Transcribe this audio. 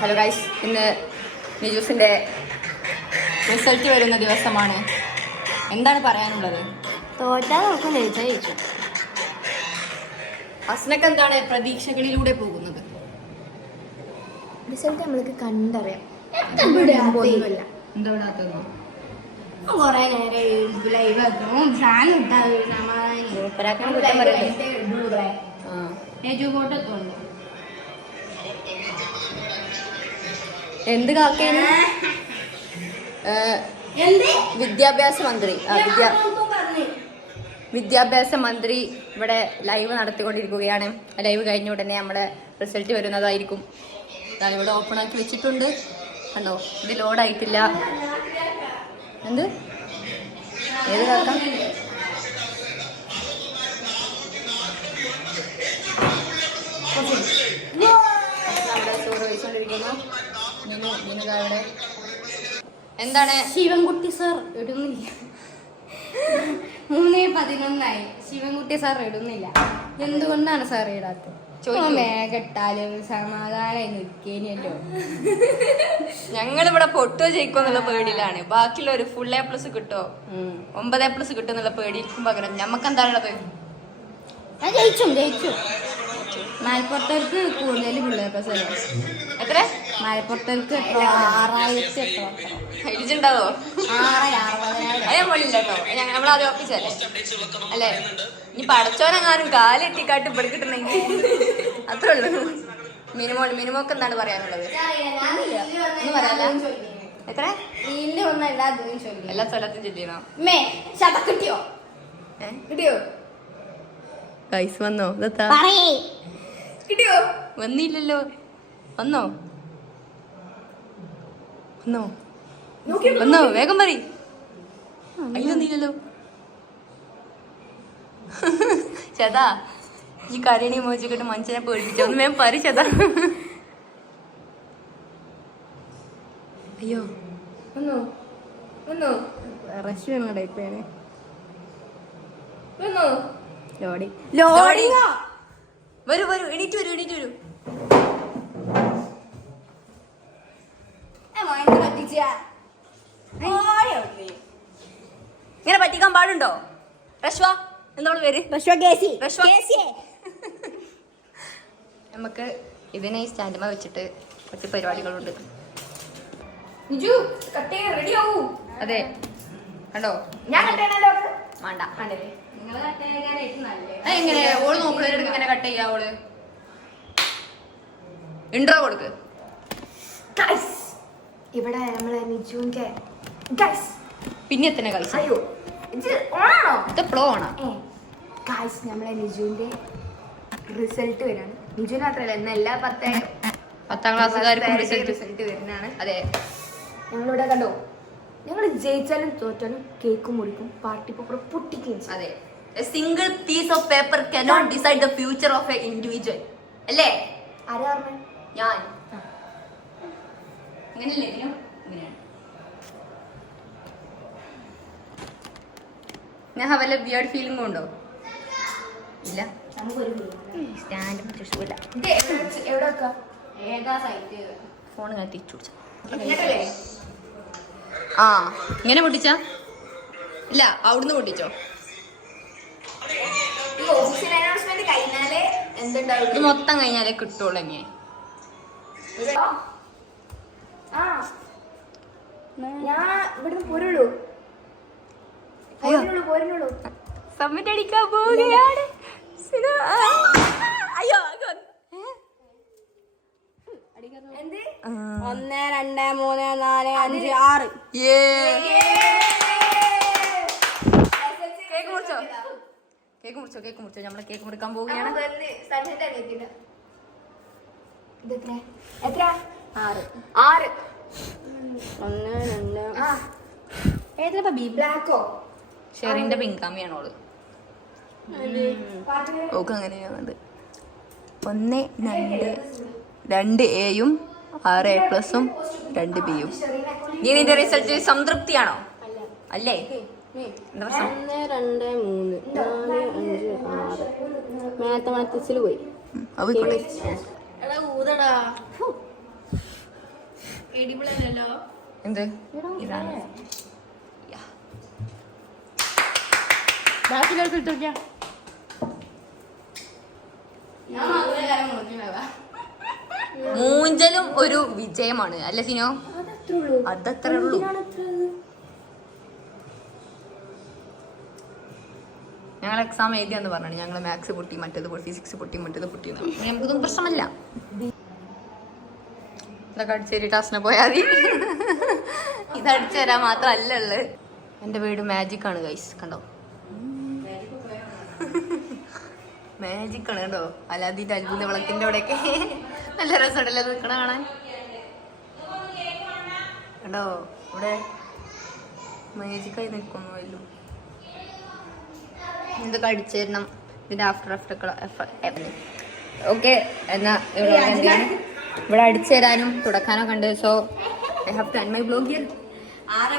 Hello guys ഇന്ന് നിജൂസിന്റെ result വരുന്ന ദിവസമാണ്. എന്താണ് പറയാനുള്ളത്? തോറ്റാൽ നമുക്ക് ജയിച്ചാൽ ജയിച്ചു. അസ്നക്ക് എന്താണ് പ്രതീക്ഷകളിലൂടെ പോകുന്നത്? റിസൾട്ട് നമ്മൾക്ക് കണ്ടറിയാം. ഒന്നുമില്ല. എന്ത് കാക്കയാണ്? വിദ്യാഭ്യാസ മന്ത്രി. വിദ്യാഭ്യാസ മന്ത്രി ഇവിടെ ലൈവ് നടത്തിക്കൊണ്ടിരിക്കുകയാണ്. ലൈവ് കഴിഞ്ഞ ഉടനെ നമ്മുടെ റിസൾട്ട് വരുന്നതായിരിക്കും. ഞാൻ ഇവിടെ ഓപ്പൺ ആക്കി വെച്ചിട്ടുണ്ട്. കണ്ടോ ഇത് ലോഡായിട്ടില്ല എന്ത്? ഏത് കാക്ക? അവിടെ എന്താണ്? ശിവൻകുട്ടി സാർ ഇടുന്നില്ല. മൂന്നേ പതിനൊന്നായി. ശിവൻകുട്ടി സാർ ഇടുന്നില്ല. എന്തുകൊണ്ടാണ് സാർ ഇടാത്തത്. മേഘട്ടാലും സമാധാനം നിൽക്കേനല്ലോ ഞങ്ങളിവിടെ പൊട്ടോ ജയിക്കോ എന്നുള്ള പേടിയിലാണ്. ബാക്കിയുള്ള ഒരു ഫുൾ എ പ്ലസ് കിട്ടോ ഒമ്പത് എ പ്ലസ് കിട്ടും എന്നുള്ള പേടിക്കും പകരം ഞമ്മക്ക് എന്താണുള്ളത് ഞാൻ ജയിച്ചും ജയിച്ചു. മലപ്പുറത്തേക്ക് കൂടുതൽ പിള്ളേർ പ്രസവം എത്ര മലപ്പുറത്തേക്ക് എത്ര ആറായിരത്തി എത്ര ഇടിച്ചുണ്ടാവോ ആറ് നമ്മൾ അത് ഉറപ്പിച്ചല്ലേ അല്ലേ? ഇനി പടച്ചോനെങ്ങാനും കാലെട്ടിക്കാട്ട് ഇവിടെ കിട്ടണമെങ്കിൽ അത്രേ ഉള്ളൂ. മിനിമോൾ മിനിമോക്ക് എന്താണ് പറയാനുള്ളത്? ഒന്നും എത്ര? എല്ലാ ചൊല്ലി എല്ലാ സ്ഥലത്തും ചൊല്ലിയോ കിട്ടിയോ? കിട്ടിയോ? പൈസ വന്നോ? ഇതെത്താ? പറയേ. കിട്ടിയോ? വന്നില്ലല്ലോ. വന്നോ? വന്നോ? വന്നോ? വേഗം പറ അയ്യൊന്നില്ലല്ലോ ചേതാ ഈ കരണി മോചിക്കിട്ട് മനുഷ്യനെ പേടിപ്പിച്ചു? ഒന്ന് വേഗം പറ ചേതാ. അയ്യോ. വന്നോ? വന്നോ? റഷ് വേണടെ ഇപ്പേനെ വന്നോ? ലോഡി. ലോഡിങ്ങ വരൂ വരൂ എണീറ്റ് വരൂ എണീറ്റ് വരൂ. ഇങ്ങനെ പറ്റിക്കാൻ പാടുണ്ടോ? റഷ്വ എന്താണ് പേര്? റഷ്വ നമുക്ക് ഇതിനെ ഈ സ്റ്റാൻഡുമ വെച്ചിട്ട് കുറച്ച് പരിപാടികളുണ്ട്. അതെ. കണ്ടോ? ഞാൻ കട്ടേണല്ലോ വേണ്ട. എങ്ങനെ? ഓൾ നോക്കുന്നതിന് ഇങ്ങനെ കട്ട് ചെയ്യാ ഓൾ. ഇൻട്രോ കൊടുക്ക്. ഗൈസ് ഇവിടെ നമ്മളെ നിജുവിന്റെ ഗൈസ് പിന്നെ തന്നെ കഴിച്ചു അയ്യോ ഇത് ഓണാണോ? ഇത് ആണ് ഏ ഗൈസ് നമ്മളെ നിജുവിന്റെ റിസൾട്ട് വരാണ്. നിജുവിന് മാത്രമല്ല ഇന്ന് എല്ലാ പത്ത് പത്താം ക്ലാസ്സുകാർക്കും റിസൾട്ട് റിസൾട്ട് വരുന്നതാണ്. അതെ. ഞങ്ങളിവിടെ കണ്ടോ? ഞങ്ങൾ ജയിച്ചാലും തോറ്റാലും കേക്ക് മുറിക്കും പാർട്ടി പേപ്പർ പൊട്ടിക്കുകയും ചെയ്യും. അതെ. Single piece of paper cannot decide the future of a individual അല്ലേ? ആരാ പറഞ്ഞേ? ഞാൻ. അങ്ങനെയല്ലേ ഇതിനും ഇങ്ങനെയാണ്. ഞാൻ വല്ല ബിയേർഡ് ഫീലിംഗ് ഉണ്ടോ? ഇല്ല. നമുക്കൊരു സ്റ്റാൻഡ് തൃശ്ശൂരില്ല ഇത് എവിടെ വെച്ച്- എവിടെ വെക്കാം? ഏതാ സൈറ്റ് ഫോൺ ഞാൻ തിരിച്ചു പിടിച്ച. ഇങ്ങോട്ടല്ലേ ആ. ഇങ്ങനെ പൊട്ടിച്ച? ഇല്ല അവിടുന്ന് പൊട്ടിച്ചോ? ഇത് മൊത്തം കഴിഞ്ഞാലേ കിട്ടുള്ളൂ എങ്ങനെ സബ്മിറ്റ് അടിക്കാൻ പോവുകയാണ് സിന- ആ. അയ്യോ അത് എന്ത് ആ. ഒന്ന് രണ്ട് മൂന്ന് നാല് അഞ്ച് ആറ്. കേക്ക് മുറിച്ചോ? കേക്ക് മുറിച്ചോ കേക്ക് മുറിച്ചോ? നമ്മൾ കേക്ക് മുറിക്കാൻ പോവുകയാണ്. എത്ര എത്ര ആറ്. ആറ്. ഒന്ന് രണ്ട്. ഏതാ ബി ബ്ലാക്കോ? ഷെറിന്റെ പിങ്കാമിയാണ് ഓൾ. ഓക്ക് അങ്ങനെയാണത് ഒന്ന് രണ്ട് രണ്ട് എയും ആറ് എ പ്ലസും രണ്ട് ബിയും നീ നിന്റെ റിസൾട്ട് സംതൃപ്തിയാണോ? അല്ലേ? ഒന്ന് രണ്ട് മൂന്ന് നാല് അഞ്ച് ആറ്. മാത്തമാറ്റിക്സിൽ പോയി. ഇട്ടോക്കിയാ മൂഞ്ചലും ഒരു വിജയമാണ്. അല്ല സിനോ അതത്രേ ഉള്ളൂ? ഞങ്ങൾ എക്സാം എഴുതിയാന്ന് പറഞ്ഞു ഞങ്ങൾ മാത്സ് പൊട്ടി മറ്റേത് പൊട്ടി ഫിസിക്സ് പൊട്ടി മറ്റേത് പൊട്ടി നമുക്കൊന്നും പ്രശ്നമല്ല. ഇതൊക്കെ അടിച്ചേരി ടാസ്റ്റിനെ പോയാൽ മതി. ഇത് അടിച്ചു തരാൻ മാത്രമല്ല ഉള്ളത്. എന്റെ വീട് മാജിക് ആണ് ഗൈസ് കണ്ടോ? മാജിക് ആണ് കേട്ടോ. അല്ലാതിന്റെ അത്ഭുത വിളക്കിന്റെ അവിടെയൊക്കെ. നല്ല രസമുണ്ടല്ലോ നിൽക്കണ കാണാൻ. കേട്ടോ ഇവിടെ മാജിക്കായി നിൽക്കുന്നു എല്ലാം. ഇതൊക്കെ അടിച്ചു തരണം. ഇതിന്റെ ആഫ്റ്റർ ആഫ്റ്റർ ഓക്കെ എന്നാ? ഇവിടെ അടിച്ചു തരാനും തുടക്കാനൊക്കെ ഉണ്ട്. So I have to end my blog here ആരാ